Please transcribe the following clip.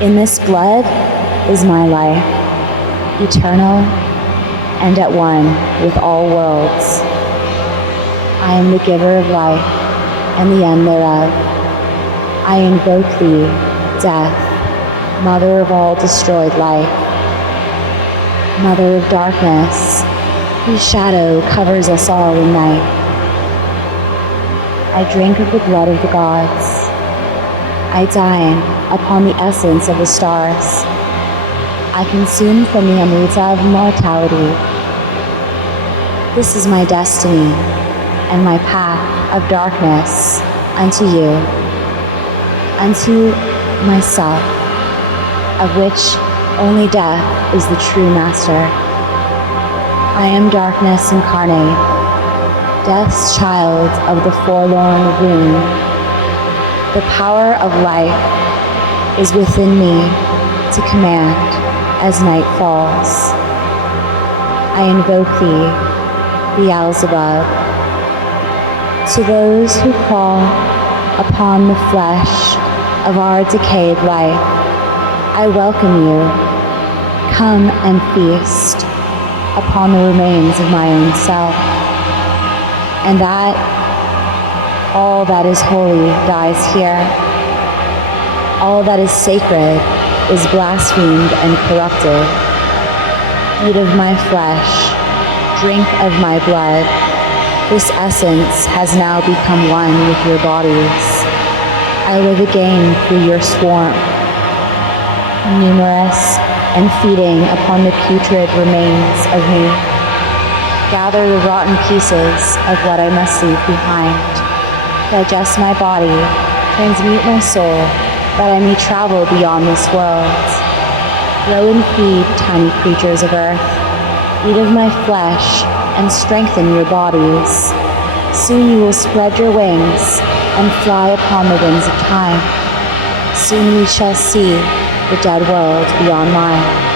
In this blood is my life, eternal and at one with all worlds. I am the giver of life and the end thereof. I invoke thee, death, mother of all destroyed life, mother of darkness, whose shadow covers us all in night. I drink of the blood of the gods. I dine upon the essence of the stars. I consume from the amrita of immortality. This is my destiny and my path of darkness unto you, unto myself, of which only death is the true master. I am darkness incarnate, death's child of the forlorn womb. The power of life is within me to command as night falls. I invoke thee, 𝕭𝖊𝖊𝖑. To those who crawl upon the flesh of our decayed life, I welcome you. Come and feast upon the remains of my own self, and that all that is holy dies here. All that is sacred is blasphemed and corrupted. Eat of my flesh, drink of my blood. This essence has now become one with your bodies. I live again through your swarm, numerous and feeding upon the putrid remains of me. Gather the rotten pieces of what I must leave behind. Digest my body, transmute my soul, that I may travel beyond this world. Grow and feed, tiny creatures of earth. Eat of my flesh and strengthen your bodies. Soon you will spread your wings and fly upon the winds of time. Soon we shall see the dead world beyond mine.